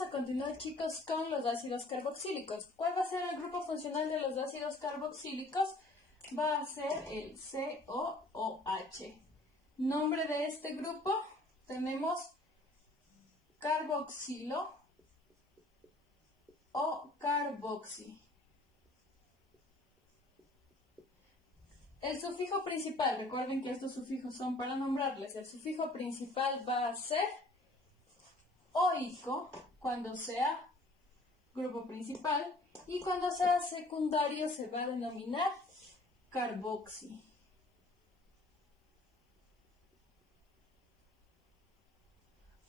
Vamos a continuar, chicos, con los ácidos carboxílicos. ¿Cuál va a ser el grupo funcional de los ácidos carboxílicos? Va a ser el COOH. Nombre de este grupo tenemos carboxilo o carboxi. El sufijo principal, recuerden que estos sufijos son para nombrarles. El sufijo principal va a ser oico cuando sea grupo principal y cuando sea secundario se va a denominar carboxi.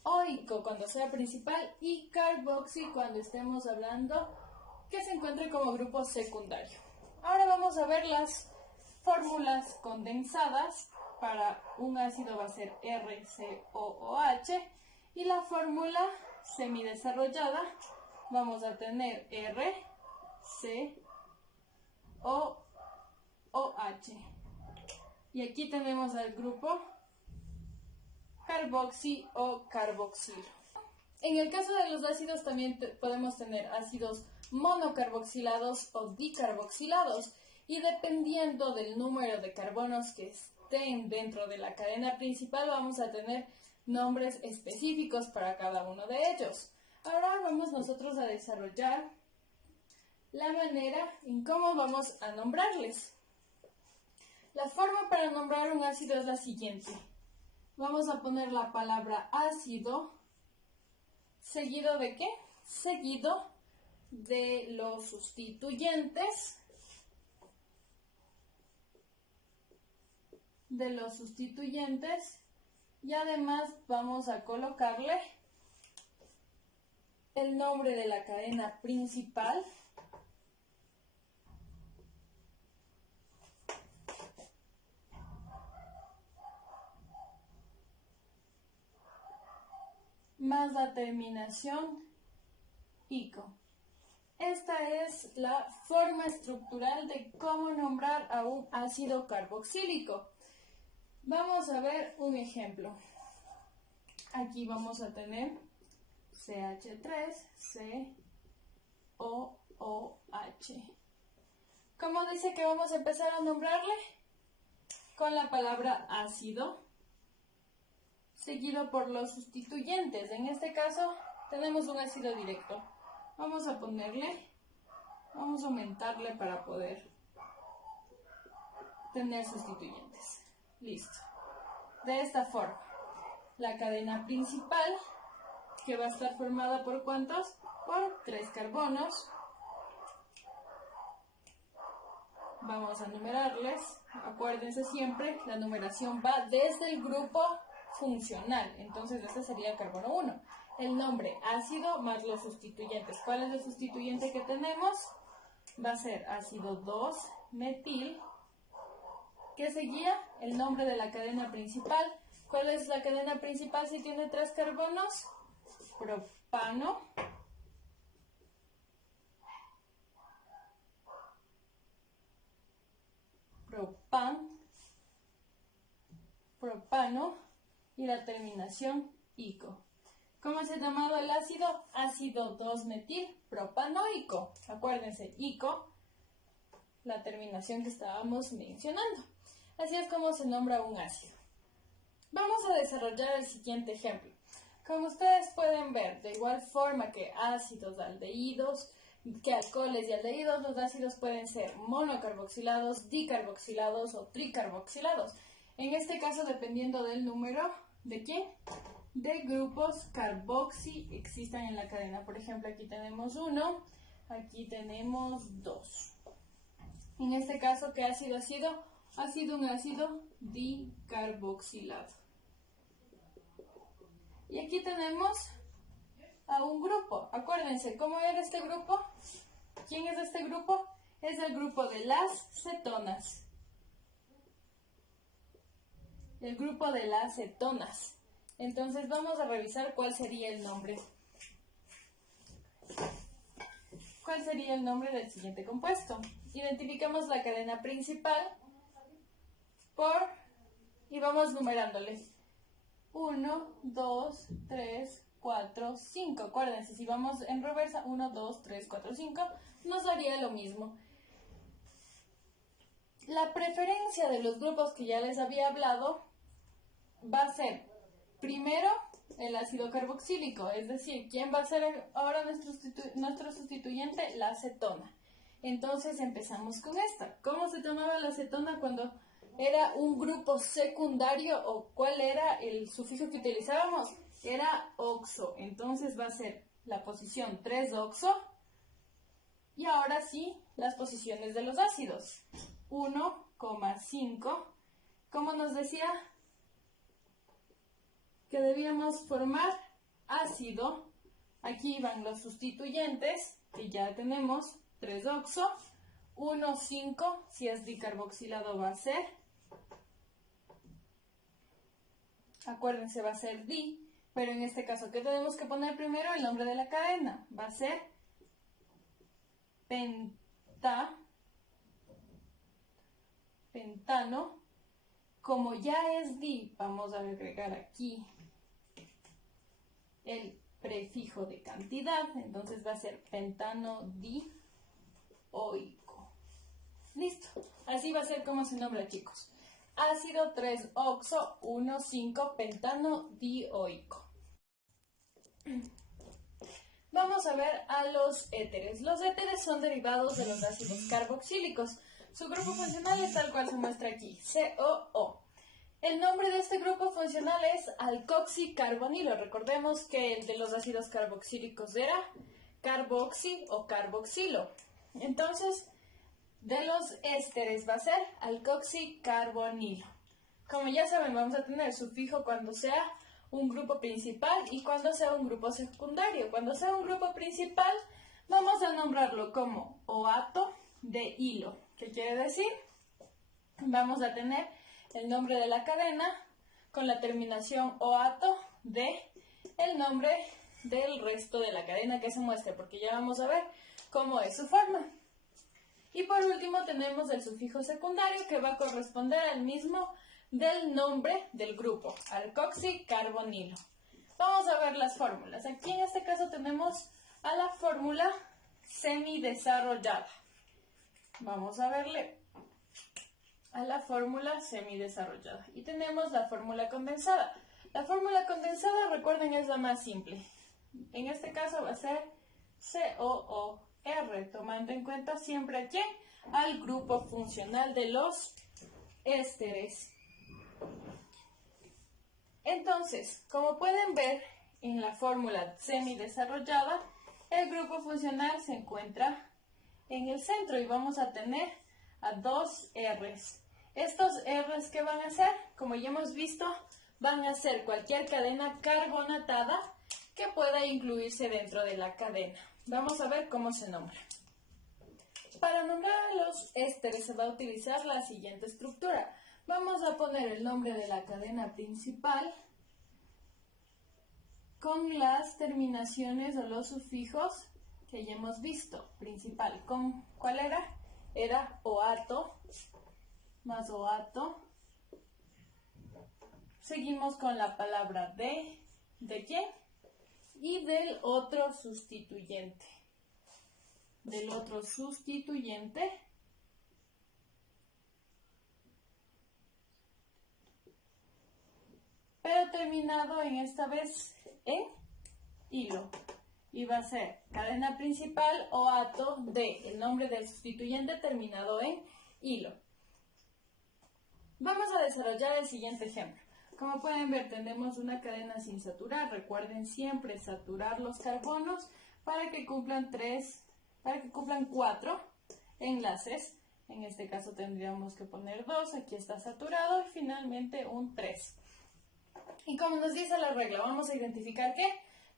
Oico cuando sea principal y carboxi cuando estemos hablando que se encuentre como grupo secundario. Ahora vamos a ver las fórmulas condensadas. Para un ácido va a ser RCOOH y la fórmula semidesarrollada vamos a tener RCOOH. Y aquí tenemos al grupo carboxi o carboxilo. En el caso de los ácidos también podemos tener ácidos monocarboxilados o dicarboxilados y dependiendo del número de carbonos que estén dentro de la cadena principal vamos a tener nombres específicos para cada uno de ellos. Ahora vamos nosotros a desarrollar la manera en cómo vamos a nombrarles. La forma para nombrar un ácido es la siguiente. Vamos a poner la palabra ácido, ¿seguido de qué? Seguido de los sustituyentes. Y además vamos a colocarle el nombre de la cadena principal más la terminación ico. Esta es la forma estructural de cómo nombrar a un ácido carboxílico. Vamos a ver un ejemplo. Aquí vamos a tener CH3COOH. ¿Cómo dice que vamos a empezar a nombrarle? Con la palabra ácido, seguido por los sustituyentes. En este caso tenemos un ácido directo. Vamos a aumentarle para poder tener sustituyentes. Listo. De esta forma, la cadena principal, que va a estar formada por ¿cuántos? Por 3 carbonos. Vamos a numerarles. Acuérdense siempre, la numeración va desde el grupo funcional. Entonces, este sería el carbono 1. El nombre ácido más los sustituyentes. ¿Cuál es el sustituyente que tenemos? Va a ser ácido 2-metil. ¿Qué seguía? El nombre de la cadena principal. ¿Cuál es la cadena principal si tiene 3 carbonos? Propano. Propano. Y la terminación ico. ¿Cómo se ha llamado el ácido? Ácido 2-metil propanoico. Acuérdense, ico, la terminación que estábamos mencionando. Así es como se nombra un ácido. Vamos a desarrollar el siguiente ejemplo. Como ustedes pueden ver, de igual forma que ácidos, aldehídos, que alcoholes y aldehídos, los ácidos pueden ser monocarboxilados, dicarboxilados o tricarboxilados. En este caso, dependiendo del número, ¿de quién? De grupos carboxi existan en la cadena. Por ejemplo, aquí tenemos 1, aquí tenemos 2. En este caso, ¿qué ácido ha sido? Ha sido un ácido dicarboxilado. Y aquí tenemos a un grupo. Acuérdense, ¿cómo era este grupo? ¿Quién es este grupo? Es el grupo de las cetonas. El grupo de las cetonas. Entonces vamos a revisar cuál sería el nombre. ¿Cuál sería el nombre del siguiente compuesto? Identificamos la cadena principal y vamos numerándole. 1, 2, 3, 4, 5. Acuérdense, si vamos en reversa, 1, 2, 3, 4, 5, nos daría lo mismo. La preferencia de los grupos que ya les había hablado va a ser primero el ácido carboxílico, es decir, ¿quién va a ser ahora nuestro sustituyente? La acetona. Entonces empezamos con esta. ¿Cómo se tomaba la acetona cuando era un grupo secundario o cuál era el sufijo que utilizábamos? Era oxo. Entonces va a ser la posición 3-oxo. Y ahora sí, las posiciones de los ácidos. 1,5. ¿Cómo nos decía? Que debíamos formar ácido. Aquí van los sustituyentes, que ya tenemos, 3-oxo, 1,5, si es dicarboxilado va a ser, acuérdense, va a ser di, pero en este caso, ¿qué tenemos que poner primero? El nombre de la cadena, va a ser pentano. Como ya es di, vamos a agregar aquí el prefijo de cantidad, entonces va a ser pentano dioico. Listo, así va a ser como se nombra, chicos. Ácido 3-oxo 1,5 pentano dioico. Vamos a ver a los éteres. Los éteres son derivados de los ácidos carboxílicos. Su grupo funcional es tal cual se muestra aquí, COO. El nombre de este grupo funcional es alcoxicarbonilo. Recordemos que el de los ácidos carboxílicos era carboxi o carboxilo. Entonces, de los ésteres va a ser alcoxicarbonilo. Como ya saben, vamos a tener sufijo cuando sea un grupo principal y cuando sea un grupo secundario. Cuando sea un grupo principal, vamos a nombrarlo como oato de hilo. ¿Qué quiere decir? Vamos a tener el nombre de la cadena con la terminación oato de el nombre del resto de la cadena que se muestre, porque ya vamos a ver cómo es su forma. Y por último tenemos el sufijo secundario que va a corresponder al mismo del nombre del grupo, alcoxicarbonilo. Vamos a ver las fórmulas. Aquí en este caso tenemos a la fórmula semidesarrollada. Vamos a verle a la fórmula semidesarrollada. Y tenemos la fórmula condensada. La fórmula condensada, recuerden, es la más simple. En este caso va a ser COOR, tomando en cuenta siempre aquí al grupo funcional de los ésteres. Entonces, como pueden ver en la fórmula semidesarrollada, el grupo funcional se encuentra en el centro y vamos a tener a dos R's. Estos R's, ¿qué van a hacer? Como ya hemos visto, van a ser cualquier cadena carbonatada que pueda incluirse dentro de la cadena. Vamos a ver cómo se nombra. Para nombrar a los ésteres se va a utilizar la siguiente estructura. Vamos a poner el nombre de la cadena principal con las terminaciones o los sufijos que ya hemos visto. Principal, ¿cuál era? Era oato, más oato. Seguimos con la palabra ¿de quién? Y del otro sustituyente. Del otro sustituyente. Pero terminado en esta vez en hilo. Y va a ser cadena principal oato de el nombre del sustituyente terminado en hilo. Vamos a desarrollar el siguiente ejemplo. Como pueden ver, tenemos una cadena sin saturar. Recuerden siempre saturar los carbonos para que cumplan 4 enlaces. En este caso tendríamos que poner 2, aquí está saturado y finalmente un 3. Y como nos dice la regla, vamos a identificar que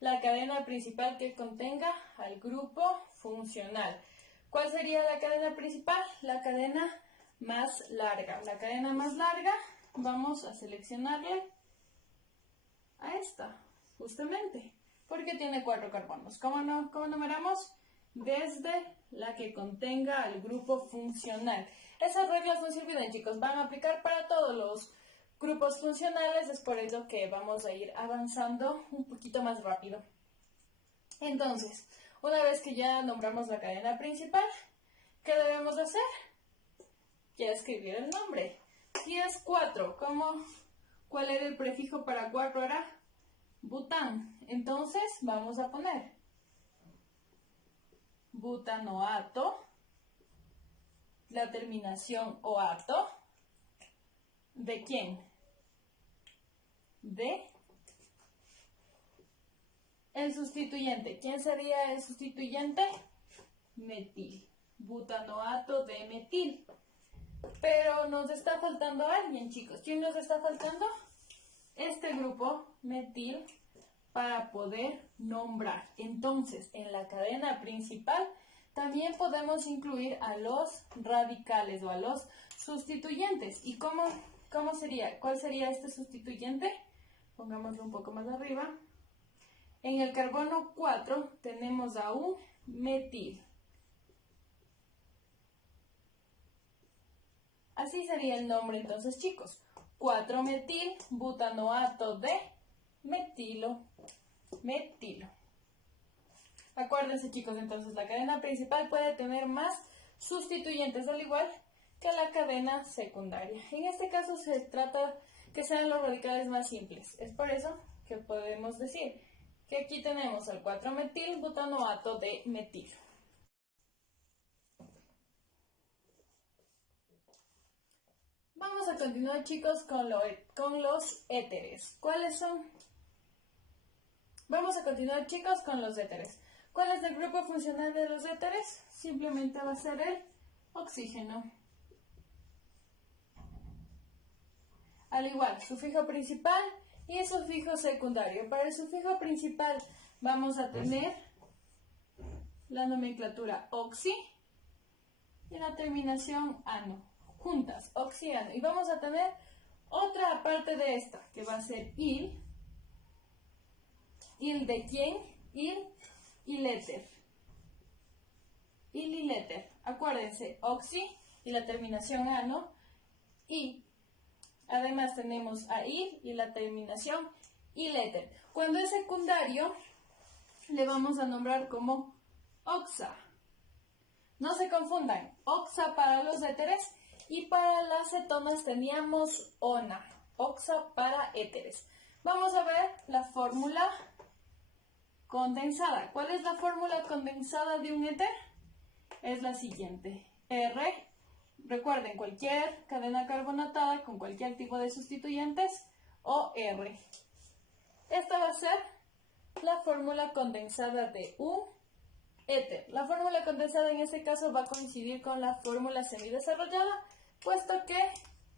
la cadena principal que contenga al grupo funcional. ¿Cuál sería la cadena principal? La cadena más larga. La cadena más larga vamos a seleccionarle a esta, justamente, porque tiene 4 carbonos. ¿Cómo numeramos? Desde la que contenga al grupo funcional. Esas reglas no se olviden, chicos, van a aplicar para todos los grupos funcionales, es por eso que vamos a ir avanzando un poquito más rápido. Entonces, una vez que ya nombramos la cadena principal, ¿qué debemos hacer? Ya escribir el nombre. Si es 4, ¿cuál era el prefijo para 4? Era bután. Entonces, vamos a poner butanoato, la terminación oato. ¿De quién? De el sustituyente. ¿Quién sería el sustituyente? Metil. Butanoato de metil. Pero nos está faltando alguien, chicos. ¿Quién nos está faltando? Este grupo metil para poder nombrar. Entonces, en la cadena principal también podemos incluir a los radicales o a los sustituyentes. ¿Y cómo sería? ¿Cuál sería este sustituyente? Pongámoslo un poco más arriba. En el carbono 4 tenemos a un metil. Así sería el nombre entonces, chicos. 4-metil butanoato de metilo. Acuérdense, chicos, entonces la cadena principal puede tener más sustituyentes, al igual que la cadena secundaria. En este caso se trata que sean los radicales más simples. Es por eso que podemos decir que aquí tenemos el 4-metil butanoato de metilo. Vamos a continuar, chicos, con los éteres. ¿Cuáles son? Vamos a continuar, chicos, con los éteres. ¿Cuál es el grupo funcional de los éteres? Simplemente va a ser el oxígeno. Al igual, sufijo principal y sufijo secundario. Para el sufijo principal vamos a tener la nomenclatura oxi y la terminación ano. Juntas, oxiano. Y vamos a tener otra aparte de esta, que va a ser il. ¿Il de quién? Il y éter. Il y éter. Acuérdense, oxi y la terminación ano. Y además tenemos a il y la terminación y éter. Cuando es secundario, le vamos a nombrar como oxa. No se confundan, oxa para los éteres y para las cetonas teníamos ona, oxa para éteres. Vamos a ver la fórmula condensada. ¿Cuál es la fórmula condensada de un éter? Es la siguiente. R, recuerden, cualquier cadena carbonatada con cualquier tipo de sustituyentes, o R. Esta va a ser la fórmula condensada de un éter. La fórmula condensada en este caso va a coincidir con la fórmula semidesarrollada, puesto que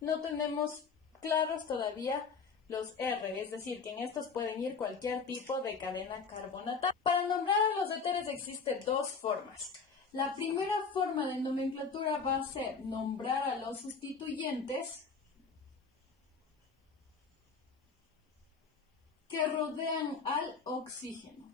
no tenemos claros todavía los R, es decir, que en estos pueden ir cualquier tipo de cadena carbonatada. Para nombrar a los éteres existen dos formas. La primera forma de nomenclatura va a ser nombrar a los sustituyentes que rodean al oxígeno,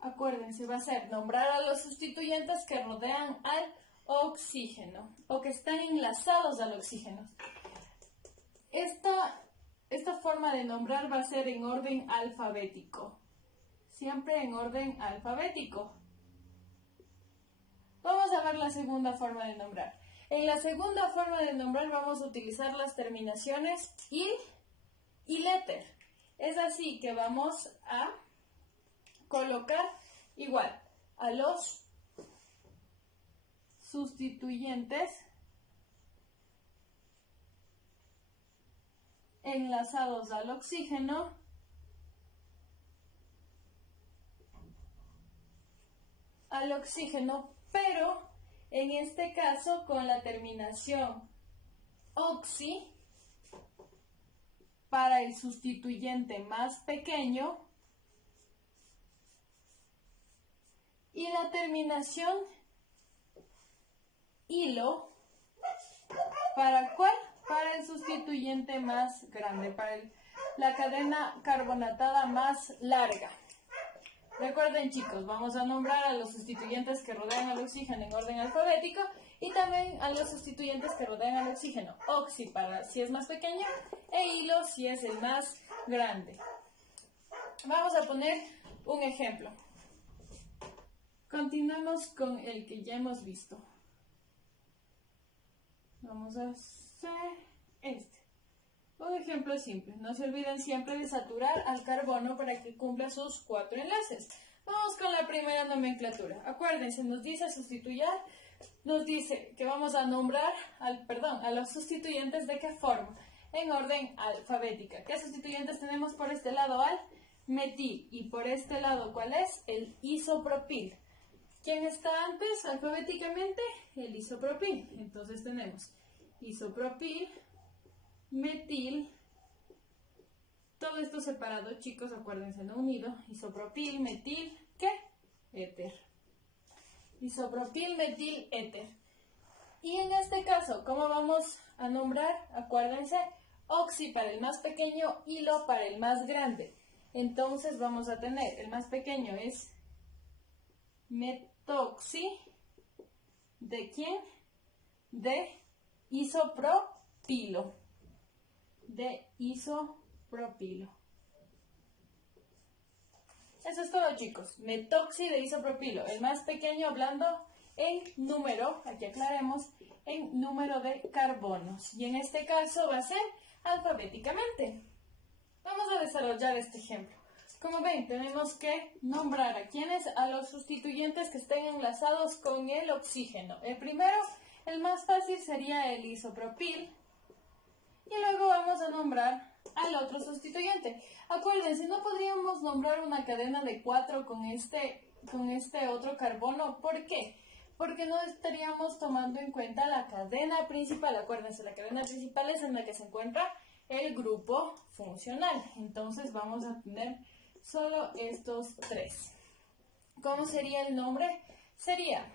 Acuérdense, va a ser nombrar a los sustituyentes que rodean al oxígeno o que están enlazados al oxígeno. Esta forma de nombrar va a ser en orden alfabético. Siempre en orden alfabético. Vamos a ver la segunda forma de nombrar. En la segunda forma de nombrar vamos a utilizar las terminaciones il y éter. Es así que vamos a colocar igual a los sustituyentes enlazados al oxígeno pero en este caso con la terminación oxi para el sustituyente más pequeño y la terminación hilo para ¿cuál? Para el sustituyente más grande, para la cadena carbonatada más larga. Recuerden, chicos, vamos a nombrar a los sustituyentes que rodean al oxígeno en orden alfabético y también a los sustituyentes que rodean al oxígeno. Oxi para si es más pequeño e hilo si es el más grande. Vamos a poner un ejemplo. Continuamos con el que ya hemos visto. Vamos a hacer este. Un ejemplo simple. No se olviden siempre de saturar al carbono para que cumpla sus 4 enlaces. Vamos con la primera nomenclatura. Acuérdense, nos dice sustituir, nos dice que vamos a nombrar a los sustituyentes de qué forma. En orden alfabética. ¿Qué sustituyentes tenemos por este lado? Al metil. Y por este lado, ¿cuál es? El isopropil. ¿Quién está antes alfabéticamente? El isopropil. Entonces tenemos isopropil, metil, todo esto separado, chicos, acuérdense, no unido. Isopropil, metil, ¿qué? Éter. Isopropil, metil, éter. Y en este caso, ¿cómo vamos a nombrar? Acuérdense, oxi para el más pequeño, hilo para el más grande. Entonces vamos a tener, el más pequeño es metoxi, ¿de quién? De isopropilo. De isopropilo. Eso es todo, chicos. Metoxi de isopropilo. El más pequeño, hablando en número, aquí aclaremos, en número de carbonos. Y en este caso va a ser alfabéticamente. Vamos a desarrollar este ejemplo. Como ven, tenemos que nombrar a quienes, a los sustituyentes que estén enlazados con el oxígeno. El primero, el más fácil, sería el isopropil. Y luego vamos a nombrar al otro sustituyente. Acuérdense, no podríamos nombrar una cadena de 4 con este otro carbono. ¿Por qué? Porque no estaríamos tomando en cuenta la cadena principal. Acuérdense, la cadena principal es en la que se encuentra el grupo funcional. Entonces vamos a tener solo estos 3. ¿Cómo sería el nombre? Sería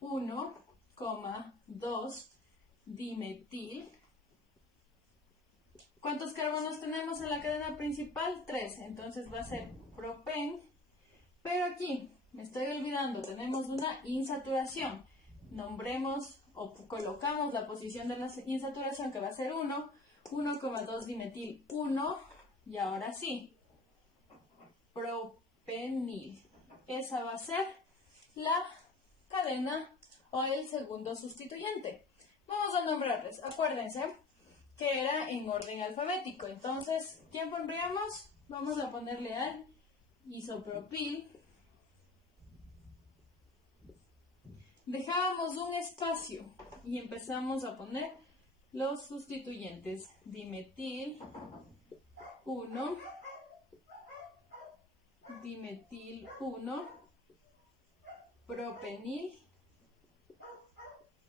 1,2 dimetil. ¿Cuántos carbonos tenemos en la cadena principal? 3. Entonces va a ser propen. Pero aquí, me estoy olvidando, tenemos una insaturación. Nombremos o colocamos la posición de la insaturación, que va a ser 1. 1,2 dimetil 1. Y ahora sí, propenil. Esa va a ser la cadena o el segundo sustituyente. Vamos a nombrarles. Acuérdense que era en orden alfabético. Entonces, ¿quién pondríamos? Vamos a ponerle al isopropil. Dejábamos un espacio y empezamos a poner los sustituyentes. Dimetil 1, dimetil 1, propenil,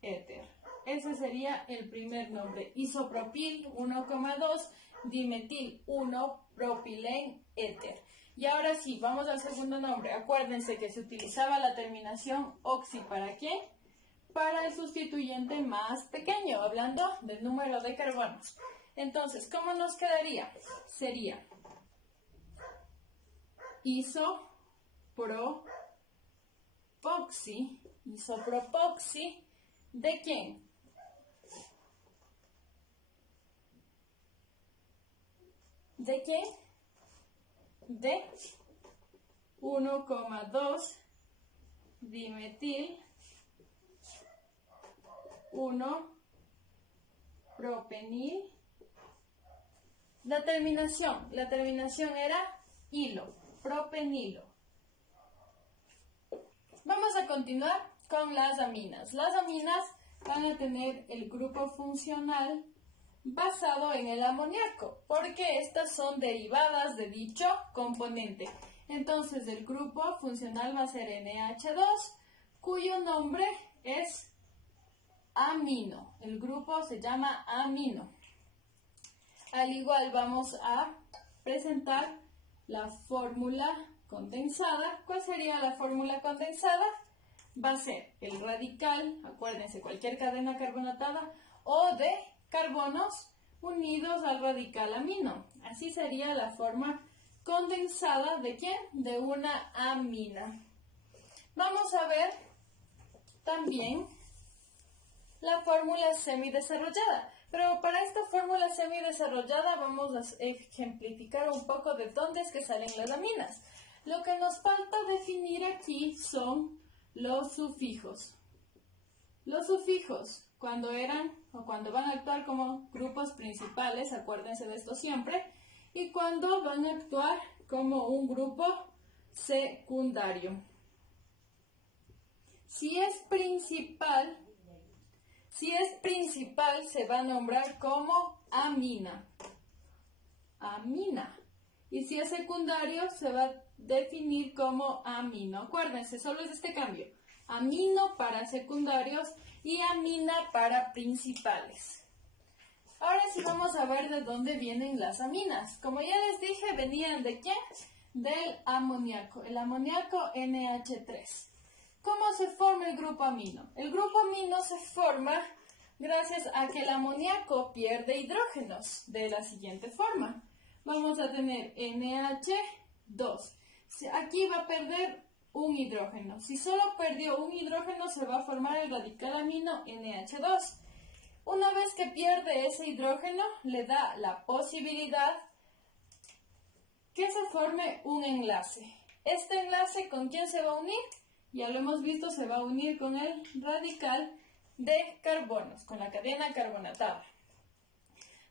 éter. Ese sería el primer nombre. Isopropil 1,2, dimetil 1, propilén, éter. Y ahora sí, vamos al segundo nombre. Acuérdense que se utilizaba la terminación oxi. ¿Para qué? Para el sustituyente más pequeño, hablando del número de carbonos. Entonces, ¿cómo nos quedaría? Sería isopropoxi. Isopropoxi, ¿de quién? ¿De quién? De 1,2 dimetil 1 propenil. La terminación era hilo, propenilo. Vamos a continuar con las aminas. Las aminas van a tener el grupo funcional basado en el amoníaco, porque estas son derivadas de dicho componente. Entonces el grupo funcional va a ser NH2, cuyo nombre es amino. El grupo se llama amino. Al igual vamos a presentar la fórmula condensada. ¿Cuál sería la fórmula condensada? Va a ser el radical, acuérdense, cualquier cadena carbonatada o de carbonos unidos al radical amino. Así sería la forma condensada ¿de quién? De una amina. Vamos a ver también la fórmula semidesarrollada. Pero para esta fórmula semidesarrollada vamos a ejemplificar un poco de dónde es que salen las aminas. Lo que nos falta definir aquí son los sufijos. Los sufijos, cuando eran o cuando van a actuar como grupos principales, acuérdense de esto siempre, y cuando van a actuar como un grupo secundario. Si es principal se va a nombrar como amina. Amina. Y si es secundario se va a definir como amino. Acuérdense, solo es este cambio. Amino para secundarios y amina para principales. Ahora sí vamos a ver de dónde vienen las aminas. Como ya les dije, venían ¿de quién? Del amoníaco. El amoníaco NH3. ¿Cómo se forma el grupo amino? El grupo amino se forma gracias a que el amoníaco pierde hidrógenos de la siguiente forma. Vamos a tener NH2. Aquí va a perder un hidrógeno. Si solo perdió un hidrógeno, se va a formar el radical amino NH2. Una vez que pierde ese hidrógeno, le da la posibilidad que se forme un enlace. Este enlace, ¿con quién se va a unir? Ya lo hemos visto, se va a unir con el radical de carbonos, con la cadena carbonatada.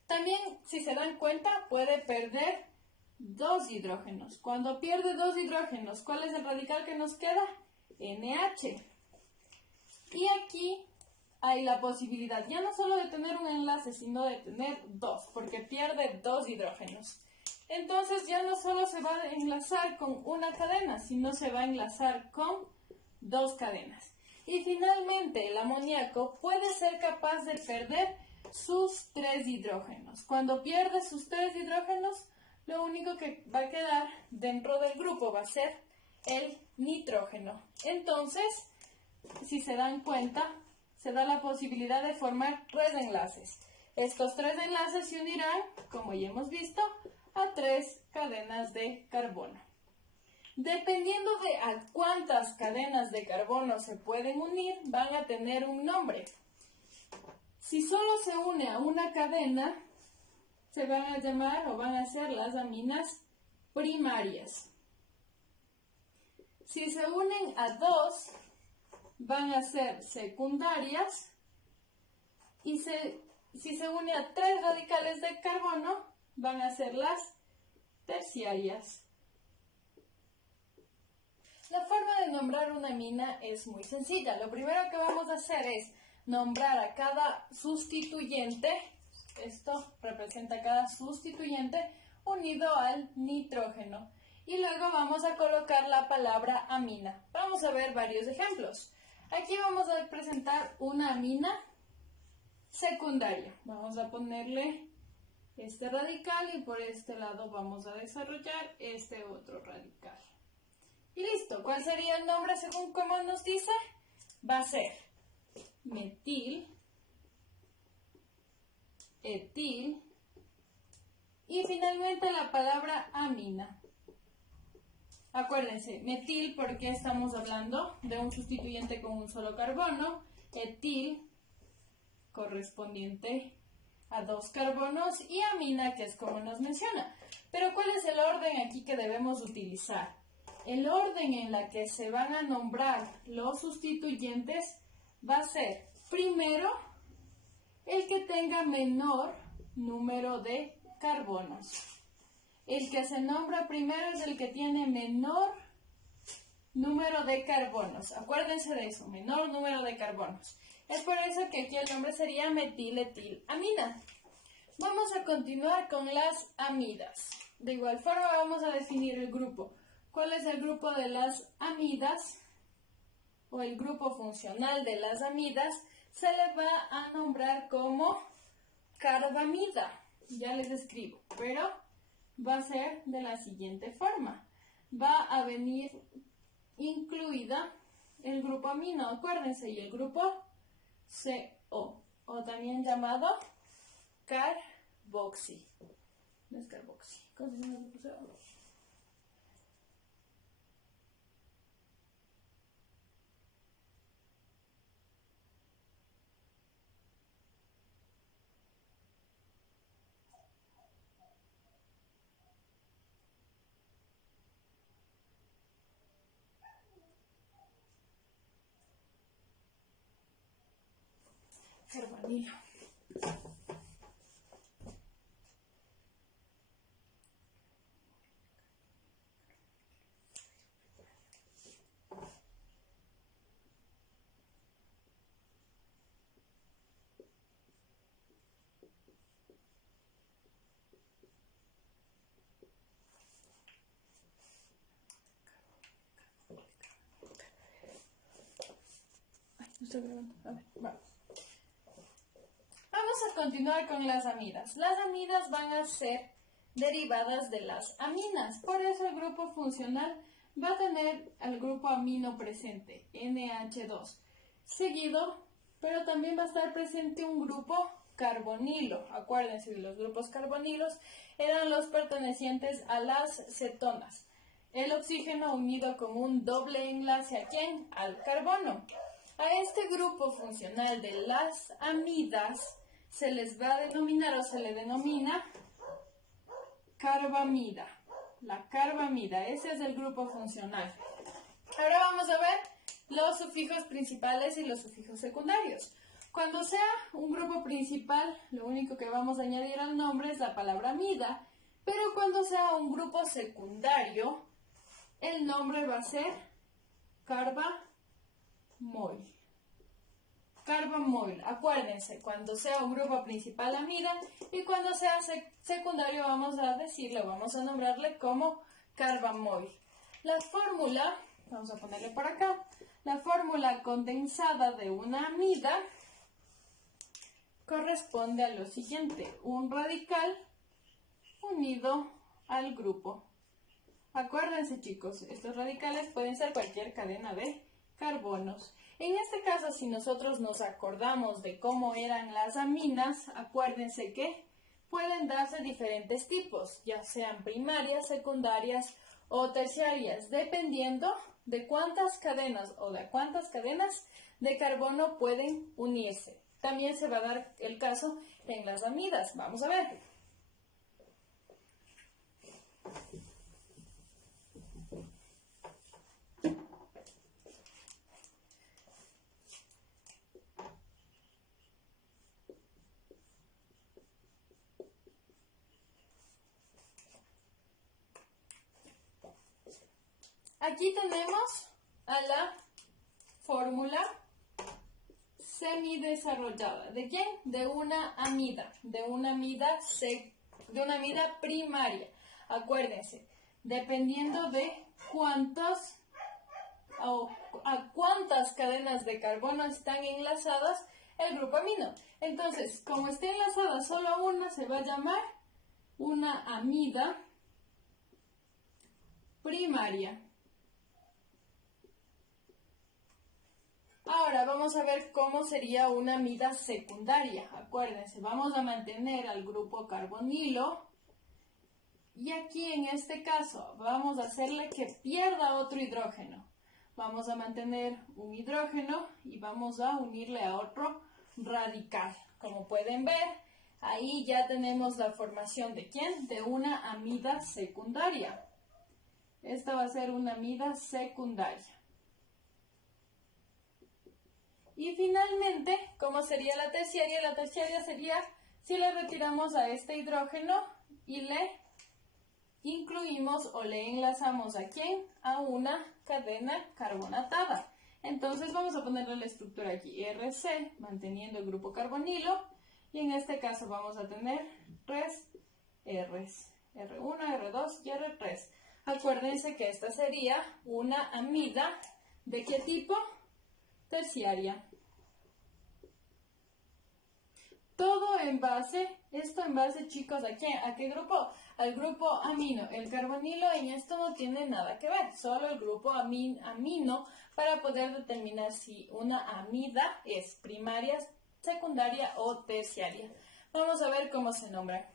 También, si se dan cuenta, puede perder dos hidrógenos. Cuando pierde dos hidrógenos, ¿cuál es el radical que nos queda? NH. Y aquí hay la posibilidad, ya no solo de tener un enlace, sino de tener dos, porque pierde dos hidrógenos. Entonces ya no solo se va a enlazar con una cadena, sino se va a enlazar con dos cadenas. Y finalmente el amoníaco puede ser capaz de perder sus tres hidrógenos. Cuando pierde sus tres hidrógenos, lo único que va a quedar dentro del grupo va a ser el nitrógeno. Entonces, si se dan cuenta, se da la posibilidad de formar tres enlaces. Estos tres enlaces se unirán, como ya hemos visto, a tres cadenas de carbono. Dependiendo de a cuántas cadenas de carbono se pueden unir, van a tener un nombre. Si solo se une a una cadena, se van a llamar o van a ser las aminas primarias. Si se unen a dos, van a ser secundarias. Y si se une a tres radicales de carbono, van a ser las terciarias. La forma de nombrar una amina es muy sencilla. Lo primero que vamos a hacer es nombrar a cada sustituyente. Esto representa cada sustituyente unido al nitrógeno. Y luego vamos a colocar la palabra amina. Vamos a ver varios ejemplos. Aquí vamos a presentar una amina secundaria. Vamos a ponerle este radical y por este lado vamos a desarrollar este otro radical. Y listo. ¿Cuál sería el nombre según como nos dice? Va a ser metil, etil y finalmente la palabra amina. Acuérdense, metil porque estamos hablando de un sustituyente con un solo carbono, etil correspondiente a dos carbonos y amina que es como nos menciona. Pero ¿cuál es el orden aquí que debemos utilizar? El orden en la que se van a nombrar los sustituyentes va a ser primero el que tenga menor número de carbonos. El que se nombra primero es el que tiene menor número de carbonos. Acuérdense de eso, menor número de carbonos. Es por eso que aquí el nombre sería metiletilamina. Vamos a continuar con las amidas. De igual forma vamos a definir el grupo. ¿Cuál es el grupo de las amidas? O el grupo funcional de las amidas se le va a nombrar como carbamida. Ya les escribo, pero va a ser de la siguiente forma. Va a venir incluida el grupo amino, acuérdense, y el grupo CO, o también llamado carboxi. No es carboxi. ¿Cómo se llama el grupo CO? carbonilo. Estoy grabando. A ver, vamos. Vamos a continuar con las amidas. Las amidas van a ser derivadas de las aminas. Por eso el grupo funcional va a tener el grupo amino presente, NH2, seguido, pero también va a estar presente un grupo carbonilo. Acuérdense que los grupos carbonilos eran los pertenecientes a las cetonas. El oxígeno unido con un doble enlace ¿a quién? Al carbono. A este grupo funcional de las amidas se les va a denominar o se le denomina carbamida. La carbamida, ese es el grupo funcional. Ahora vamos a ver los sufijos principales y los sufijos secundarios. Cuando sea un grupo principal, lo único que vamos a añadir al nombre es la palabra amida, pero cuando sea un grupo secundario, el nombre va a ser carbamoil. Carbamoil, acuérdense, cuando sea un grupo principal amida y cuando sea secundario vamos a decirle, vamos a nombrarle como carbamoil. La fórmula, vamos a ponerle por acá, la fórmula condensada de una amida corresponde a lo siguiente, un radical unido al grupo. Acuérdense chicos, estos radicales pueden ser cualquier cadena de carbonos. En este caso, si nosotros nos acordamos de cómo eran las aminas, acuérdense que pueden darse diferentes tipos, ya sean primarias, secundarias o terciarias, dependiendo de cuántas cadenas o de cuántas cadenas de carbono pueden unirse. También se va a dar el caso en las amidas. Vamos a ver. Aquí tenemos a la fórmula semidesarrollada. ¿De quién? De una amida, de una amida primaria. Acuérdense, dependiendo de a cuántas cadenas de carbono están enlazadas el grupo amino. Entonces, como está enlazada solo a una, se va a llamar una amida primaria. Ahora vamos a ver cómo sería una amida secundaria. Acuérdense, vamos a mantener al grupo carbonilo y aquí en este caso vamos a hacerle que pierda otro hidrógeno. Vamos a mantener un hidrógeno y vamos a unirle a otro radical. Como pueden ver, ahí ya tenemos la formación de ¿quién? De una amida secundaria. Esta va a ser una amida secundaria. Y finalmente, ¿cómo sería la terciaria? La terciaria sería si le retiramos a este hidrógeno y le incluimos o le enlazamos ¿a quién? A una cadena carbonatada. Entonces vamos a ponerle la estructura aquí, RC, manteniendo el grupo carbonilo, y en este caso vamos a tener 3 Rs, R1, R2 y R3. Acuérdense que esta sería una amida, ¿de qué tipo? Terciaria. Todo en base, esto en base chicos, ¿a qué? ¿A qué grupo? Al grupo amino. El carbonilo en esto no tiene nada que ver, solo el grupo amino para poder determinar si una amida es primaria, secundaria o terciaria. Vamos a ver cómo se nombra.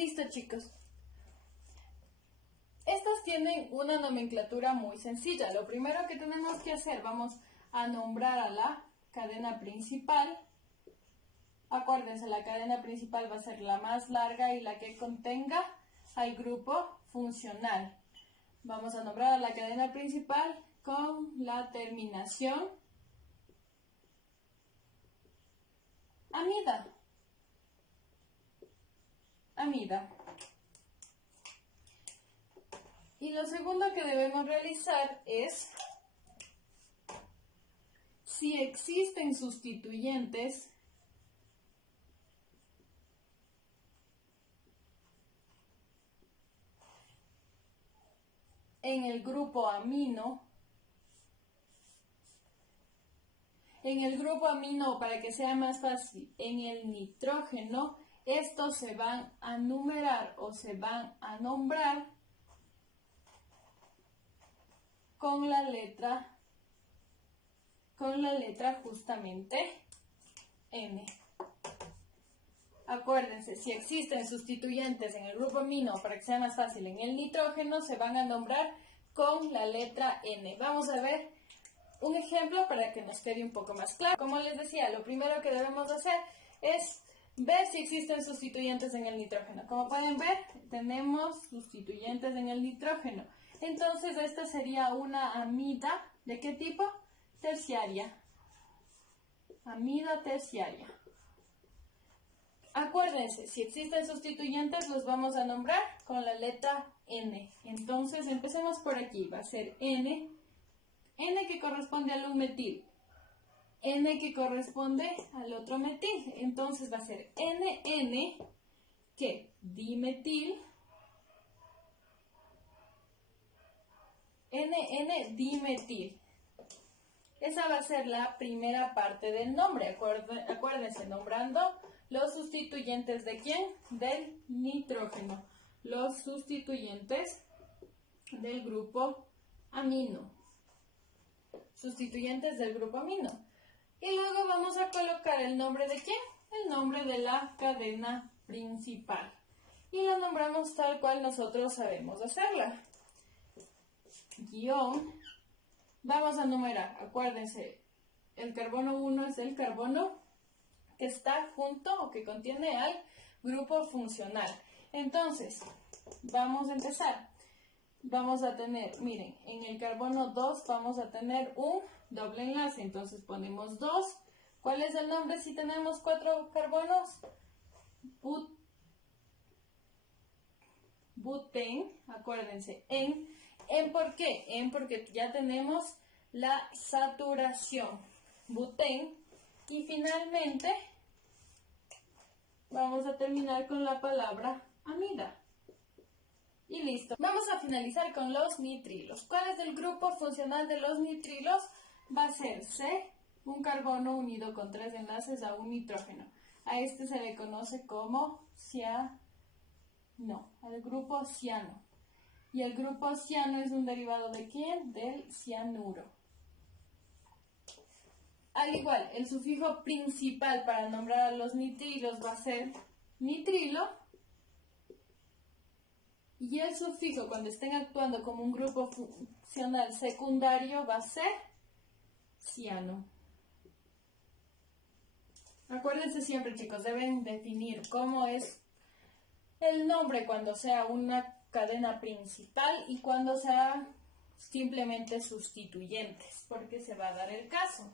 Listo, chicos. Estas tienen una nomenclatura muy sencilla. Lo primero que tenemos que hacer, vamos a nombrar a la cadena principal. Acuérdense, la cadena principal va a ser la más larga y la que contenga al grupo funcional. Vamos a nombrar a la cadena principal con la terminación amida. Amida. Y lo segundo que debemos realizar es, si existen sustituyentes en el grupo amino, para que sea más fácil, en el nitrógeno, estos se van a numerar o se van a nombrar con la letra justamente N. Acuérdense, si existen sustituyentes en el grupo amino, para que sea más fácil, en el nitrógeno, se van a nombrar con la letra N. Vamos a ver un ejemplo para que nos quede un poco más claro. Como les decía, lo primero que debemos hacer es ver si existen sustituyentes en el nitrógeno. Como pueden ver, tenemos sustituyentes en el nitrógeno. Entonces, esta sería una amida, ¿de qué tipo? Terciaria. Amida terciaria. Acuérdense, si existen sustituyentes, los vamos a nombrar con la letra N. Entonces, empecemos por aquí. Va a ser N. N que corresponde al un metil. N que corresponde al otro metil. Entonces, va a ser NN, que dimetil. NN dimetil. Esa va a ser la primera parte del nombre. Acuérdense, nombrando los sustituyentes ¿de quién? Del nitrógeno. Los sustituyentes del grupo amino. Sustituyentes del grupo amino. Y luego vamos a colocar el nombre ¿de quién? El nombre de la cadena principal. Y la nombramos tal cual nosotros sabemos hacerla. Guión. Vamos a numerar. Acuérdense, el carbono 1 es el carbono que está junto o que contiene al grupo funcional. Entonces, vamos a empezar. Vamos a tener, miren, en el carbono 2 vamos a tener un doble enlace. Entonces ponemos 2. ¿Cuál es el nombre si tenemos 4 carbonos? Butén. Acuérdense, ¿En por qué? Porque ya tenemos la saturación. Butén. Y finalmente vamos a terminar con la palabra amida. Y listo. Vamos a finalizar con los nitrilos. ¿Cuál es el grupo funcional de los nitrilos? Va a ser C, un carbono unido con 3 enlaces a un nitrógeno. A este se le conoce como al grupo ciano. Y el grupo ciano es un derivado ¿de quién? Del cianuro. Al igual, el sufijo principal para nombrar a los nitrilos va a ser nitrilo. Y el sufijo cuando estén actuando como un grupo funcional secundario va a ser ciano. Acuérdense siempre, chicos, deben definir cómo es el nombre cuando sea una cadena principal y cuando sea simplemente sustituyentes, porque se va a dar el caso.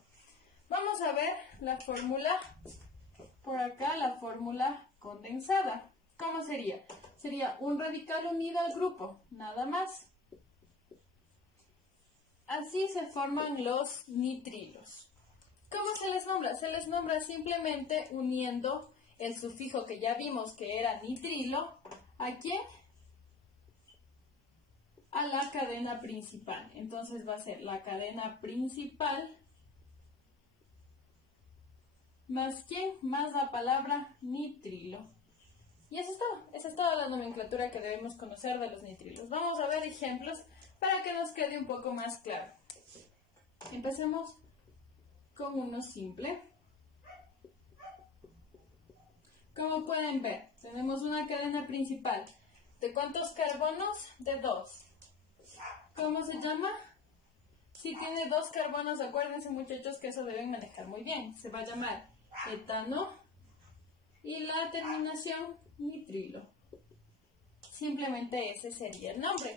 Vamos a ver la fórmula, por acá la fórmula condensada. ¿Cómo sería? Sería un radical unido al grupo, nada más. Así se forman los nitrilos. ¿Cómo se les nombra? Se les nombra simplemente uniendo el sufijo que ya vimos que era nitrilo. ¿A quién? A la cadena principal. Entonces va a ser la cadena principal más ¿quién? Más la palabra nitrilo. Y eso es todo. Esa es toda la nomenclatura que debemos conocer de los nitrilos. Vamos a ver ejemplos para que nos quede un poco más claro. Empecemos con uno simple. Como pueden ver, tenemos una cadena principal. ¿De cuántos carbonos? De 2. ¿Cómo se llama? Si tiene 2 carbonos, acuérdense muchachos que eso deben manejar muy bien. Se va a llamar etano y la terminación nitrilo. Simplemente ese sería el nombre.